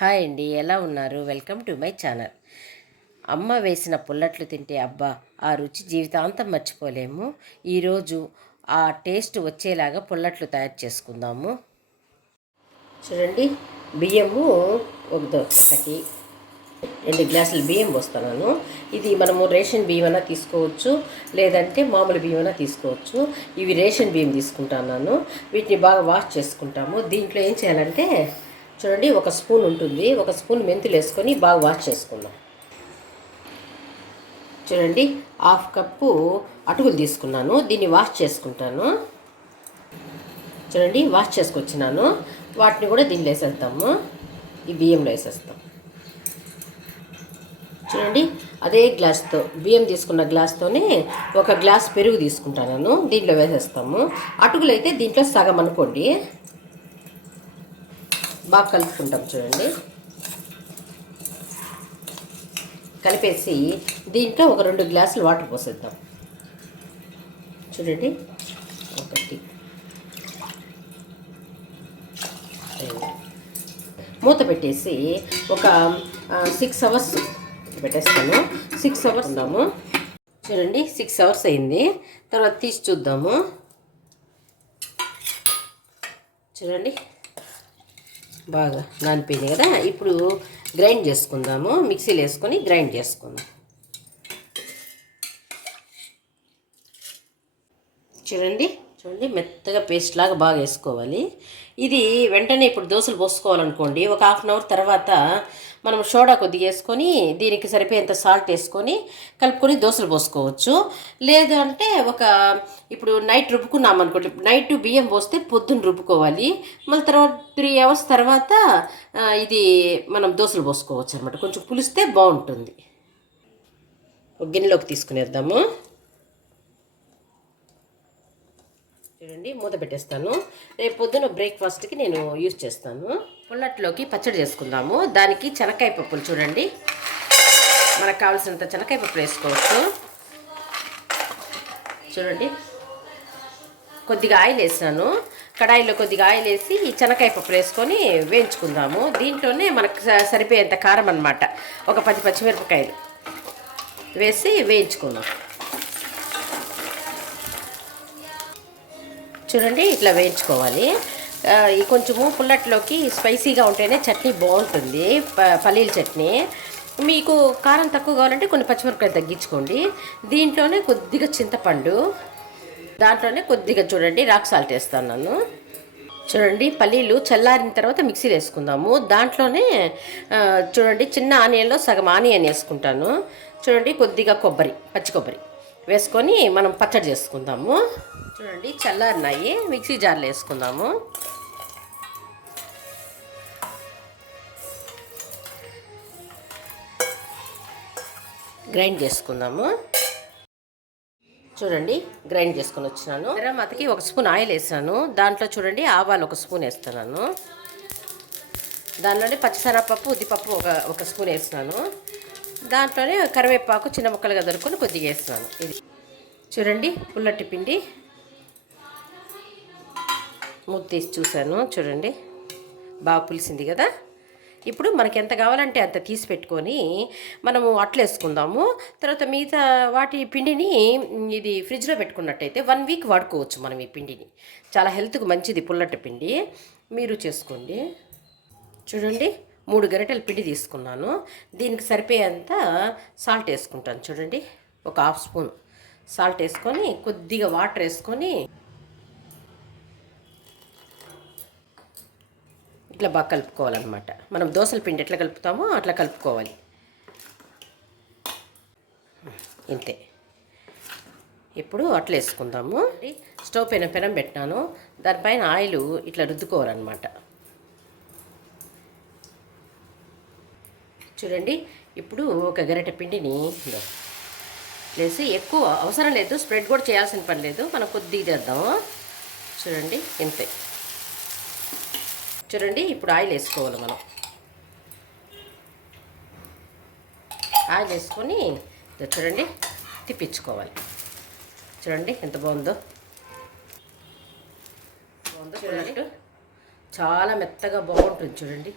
Hi అండి ఎలా ఉన్నారు? Welcome to my channel. అమ్మ వేసిన పుల్లట్లు తింటే అబ్బా ఆ రుచి జీవితాంతం మర్చిపోలేము. ఈరోజు ఆ టేస్ట్ వచ్చేలాగా పుల్లట్లు తయారు చేసుకుందాము. చూడండి బియ్యము ఒకటి రెండు గ్లాసులు బియ్యం పోస్తున్నాను. ఇది మనము రేషన్ బియ్యం అయినా తీసుకోవచ్చు లేదంటే మామూలు బియ్యమైనా తీసుకోవచ్చు. ఇవి రేషన్ బియ్యం తీసుకుంటాను వీటిని బాగా వాష్ చేసుకుంటాము. దీంట్లో ఏం చేయాలంటే చూడండి ఒక స్పూన్ ఉంటుంది. ఒక స్పూన్ మెంతులు వేసుకొని బాగా వాష్ చేసుకుందాం. చూడండి హాఫ్ కప్పు అటుకులు తీసుకున్నాను. దీన్ని వాష్ చేసుకుంటాను. చూడండి వాష్ చేసుకొచ్చినాను. వాటిని కూడా దీనిలో వేసేద్దాము. ఈ బియ్యంలో వేసేస్తాం. చూడండి అదే గ్లాస్తో బియ్యం తీసుకున్న గ్లాస్తోనే ఒక గ్లాస్ పెరుగు తీసుకుంటాను. దీంట్లో వేసేస్తాము. అటుకులు అయితే దీంట్లో సగం అనుకోండి. బాగా కలుపుకుంటాం చూడండి. కలిపేసి దీంట్లో ఒక రెండు గ్లాసులు వాటర్ పోసేద్దాం. చూడండి. ఒకటి. మూత పెట్టేసి ఒక సిక్స్ అవర్స్ పెట్టేస్తాను. సిక్స్ అవర్స్ ఉందాము. చూడండి సిక్స్ అవర్స్ అయింది. తర్వాత తీసి చూద్దాము. చూడండి. బాగా నానిపోయింది కదా. ఇప్పుడు గ్రైండ్ చేసుకుందాము. మిక్సీలో వేసుకొని గ్రైండ్ చేసుకుందాం. చూడండి. చూడండి మెత్తగా పేస్ట్ లాగా బాగా వేసుకోవాలి. ఇది వెంటనే ఇప్పుడు దోశలు పోసుకోవాలనుకోండి ఒక హాఫ్ అన్ అవర్ తర్వాత మనం సోడా కొద్దిగా వేసుకొని దీనికి సరిపోయేంత సాల్ట్ వేసుకొని కలుపుకొని దోశలు పోసుకోవచ్చు. లేదంటే ఒక ఇప్పుడు నైట్ రుబ్బుకున్నాం అనుకోండి నైట్ బియ్యం పోస్తే పొద్దున్న రుబ్బుకోవాలి. మళ్ళీ తర్వాత త్రీ అవర్స్ తర్వాత ఇది మనం దోశలు పోసుకోవచ్చు అనమాట కొంచెం పులిస్తే బాగుంటుంది. ఒక గిన్నెలోకి తీసుకునేద్దాము. చూడండి మూత పెట్టేస్తాను. రేపు పొద్దున బ్రేక్ఫాస్ట్కి నేను యూజ్ చేస్తాను. పుల్లట్లోకి పచ్చడి చేసుకుందాము. దానికి చెనక్కాయ పప్పులు చూడండి. మనకు కావాల్సినంత చెనక్కాయ పప్పులు వేసుకోవచ్చు. చూడండి. కొద్దిగా ఆయిల్ వేసాను. కడాయిలో కొద్దిగా ఆయిల్ వేసి ఈ చెనక్కాయ పప్పులు వేసుకొని వేయించుకుందాము. దీంట్లోనే మనకు సరిపోయేంత కారం అనమాట ఒక పది పచ్చిమిరపకాయలు వేసి వేయించుకుందాం. చూడండి ఇట్లా వేయించుకోవాలి. ఈ కొంచెము పుల్లట్లోకి స్పైసీగా ఉంటేనే చట్నీ బాగుంటుంది ప- పల్లీల చట్నీ. మీకు కారం తక్కువ కావాలంటే కొన్ని పచ్చిమిరపకాయలు తగ్గించుకోండి. దీంట్లోనే కొద్దిగా చింతపండు దాంట్లోనే కొద్దిగా చూడండి రాక్ సాల్ట్ వేస్తాను నన్ను. చూడండి పల్లీలు చల్లారిన తర్వాత మిక్సీలో వేసుకుందాము. దాంట్లోనే చూడండి చిన్న ఆనియన్లో సగం ఆనియన్ వేసుకుంటాను. చూడండి కొద్దిగా కొబ్బరి పచ్చి కొబ్బరి వేసుకొని మనం పచ్చడి చేసుకుందాము. చూడండి చల్లారినాయి. మిక్సీ జార్లో వేసుకుందాము. గ్రైండ్ చేసుకుందాము. చూడండి గ్రైండ్ చేసుకుని వచ్చినాను. మతకి ఒక స్పూన్ ఆయిల్ వేసాను. దాంట్లో చూడండి ఆవాలు ఒక స్పూన్ వేస్తున్నాను. దాంట్లోనే పచ్చిసెనగపప్పు ఉద్దిపప్పు ఒక ఒక స్పూన్ వేస్తున్నాను. దాంట్లోనే కరివేపాకు చిన్న ముక్కలుగా దొరుకుని కొద్దిగా వేస్తున్నాను. ఇది చూడండి పుల్లటి పిండి. మూత తీసి చూశాను చూడండి. బాగా పులిసింది కదా? ఇప్పుడు మనకి ఎంత కావాలంటే అంత తీసి పెట్టుకొని మనము అట్లేసుకుందాము తర్వాత మిగతా వాటి పిండిని ఇది ఫ్రిడ్జ్లో పెట్టుకున్నట్టయితే వన్ వీక్ వాడుకోవచ్చు మనం ఈ పిండిని. చాలా హెల్త్కి మంచిది పుల్లటి పిండి. మీరు చేసుకోండి. చూడండి మూడు గరిటెల పిండి తీసుకున్నాను. దీనికి సరిపోయేంత సాల్ట్ వేసుకుంటాను. చూడండి ఒక హాఫ్ స్పూన్ సాల్ట్ వేసుకొని కొద్దిగా వాటర్ వేసుకొని ఇట్లా బాగా కలుపుకోవాలన్నమాట. మనం దోశల పిండి ఎట్లా కలుపుతామో అట్లా కలుపుకోవాలి. ఇంతే. ఇప్పుడు అట్లా వేసుకుందాము. స్టవ్ పైన పెనం పెట్టినాను. దానిపైన ఆయిల్ ఇట్లా రుద్దుకోవాలన్నమాట. చూడండి ఇప్పుడు ఒక గరిటె పిండిని ఇదో. వేసి ఎక్కువ అవసరం లేదు స్ప్రెడ్ కూడా చేయాల్సిన పని లేదు. మనం కొద్దిగా చేద్దాము చూడండి ఇంతే. చూడండి ఇప్పుడు ఆయిల్ వేసుకోవాలి మనం. ఆయిల్ వేసుకొని చూడండి తిప్పించుకోవాలి. చూడండి ఎంత బాగుందో. బాగుందో చూడండి. చాలా మెత్తగా బాగుంటుంది చూడండి.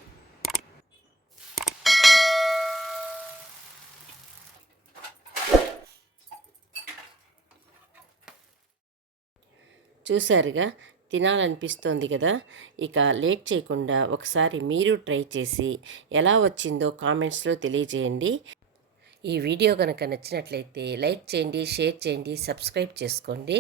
చూసారుగా తినాలనిపిస్తోంది కదా? ఇక లేట్ చేయకుండా ఒకసారి మీరు ట్రై చేసి ఎలా వచ్చిందో కామెంట్స్లో తెలియజేయండి. ఈ వీడియో కనుక నచ్చినట్లయితే లైక్ చేయండి షేర్ చేయండి సబ్స్క్రైబ్ చేసుకోండి.